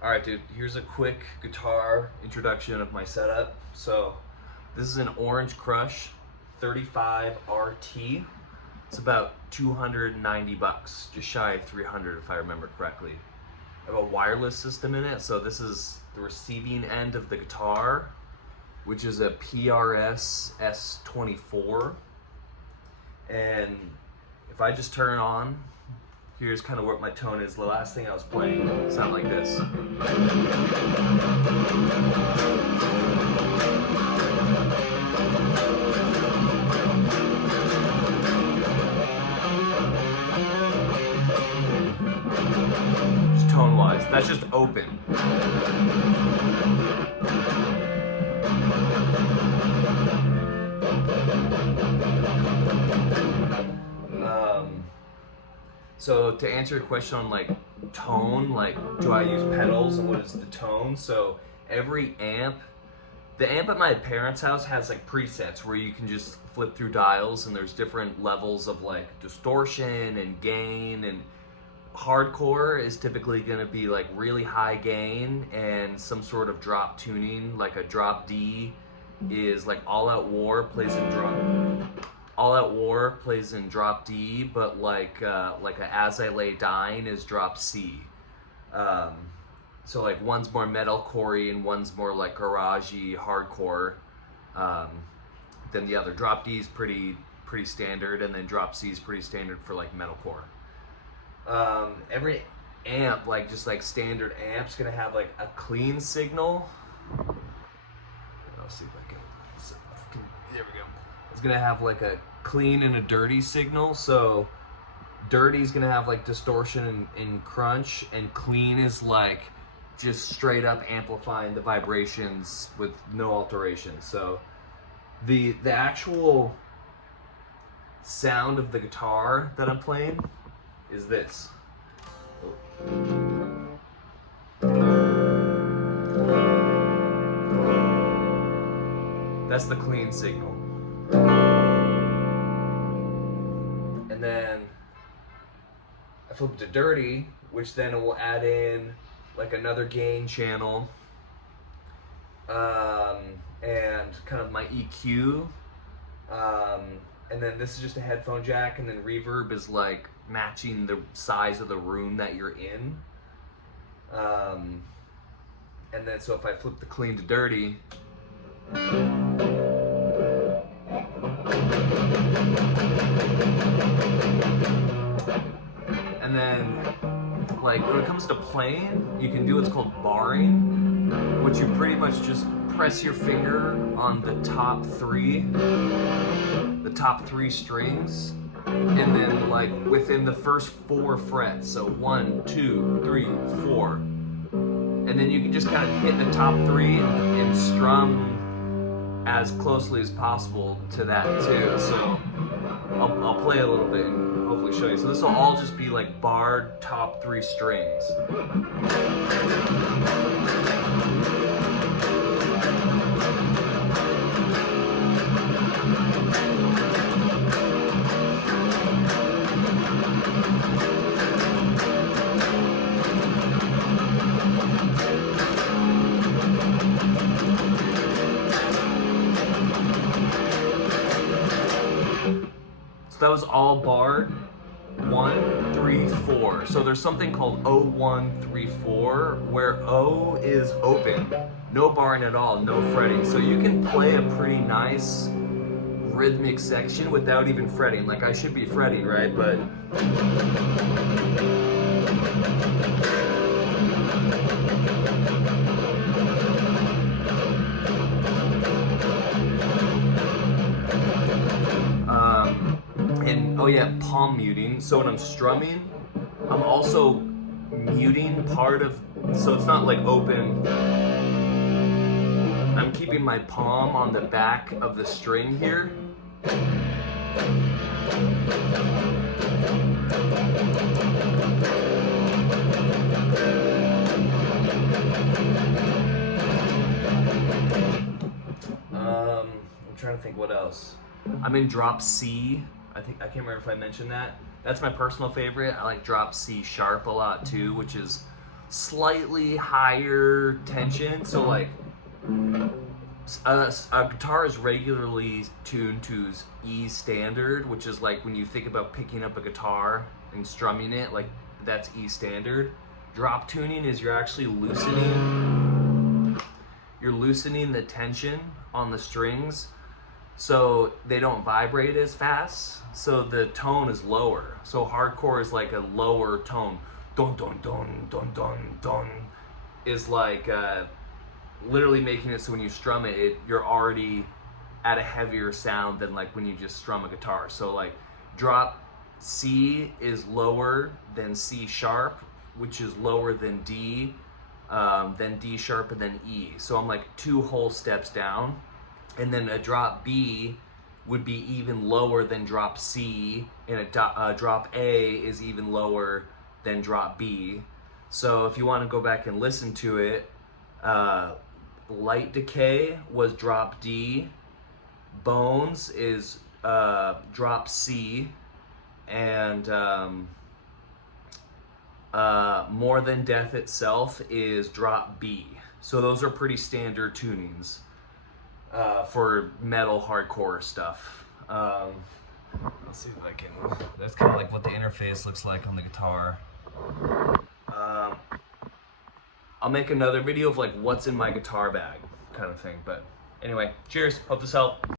All right, dude, here's a quick guitar introduction of my setup. So this is an Orange Crush 35 RT. It's about 290 bucks, just shy of 300 if I remember correctly. I have a wireless system in it, so this is the receiving end of the guitar, which is a PRS S24. And if I just turn it on, here's kind of what my tone is. The last thing I was playing sounded like this. Just tone-wise, that's just open. So to answer your question on like tone, like do I use pedals and what is the tone? So every amp, the amp at my parents' house has like presets where you can just flip through dials and there's different levels of like distortion and gain, and hardcore is typically going to be like really high gain and some sort of drop tuning, like a drop D is like All Out War plays in drop D, but like a As I Lay Dying is drop C. So like one's more metalcore-y and one's more like garagey hardcore than the other. Drop D is pretty standard, and then drop C is pretty standard for like metalcore. Every amp, like just like standard amps, gonna have like a clean signal. I'll see if I can. There we go. It's gonna have like a clean and a dirty signal. So dirty is gonna have like distortion and crunch, and clean is like just straight up amplifying the vibrations with no alteration. So the actual sound of the guitar that I'm playing is this. That's the clean signal. And then I flip it to dirty, which then it will add in like another gain channel and kind of my EQ. And then this is just a headphone jack, and then reverb is like matching the size of the room that you're in. And then so if I flip the clean to dirty, and then like when it comes to playing, you can do what's called barring, which you pretty much just press your finger on the top three strings, and then like within the first 4 frets, so 1, 2, 3, 4, and then you can just kind of hit the top 3 and strum as closely as possible to that too. So I'll play a little bit and hopefully show you. So this will all just be like barred top 3 strings. So that was all barred. 1, 3, 4. So there's something called O, 1, 3, 4, where O is open, no barring at all, no fretting. So you can play a pretty nice rhythmic section without even fretting. Like I should be fretting, right? But and oh yeah, palm muting. So when I'm strumming, I'm also muting part of, so it's not like open. I'm keeping my palm on the back of the string here. I'm trying to think what else. I'm in drop C. I can't remember if I mentioned that. That's my personal favorite. I like drop C sharp a lot too, which is slightly higher tension. So like a guitar is regularly tuned to E standard, which is like when you think about picking up a guitar and strumming it, like that's E standard. Drop tuning is you're actually loosening the tension on the strings so they don't vibrate as fast, so the tone is lower. So hardcore is like a lower tone. Dun dun dun dun dun dun is like literally making it so when you strum it, you're already at a heavier sound than like when you just strum a guitar. So like drop C is lower than C sharp, which is lower than D sharp, and then E. So I'm like 2 whole steps down. And then a drop B would be even lower than drop C, and a drop A is even lower than drop B. So if you want to go back and listen to it, Light Decay was drop D, Bones is drop C, and More Than Death itself is drop B. So those are pretty standard tunings for metal hardcore stuff. Let's see if I can, that's kind of like what the interface looks like on the guitar. I'll make another video of like what's in my guitar bag kind of thing, but anyway, cheers, hope this helped.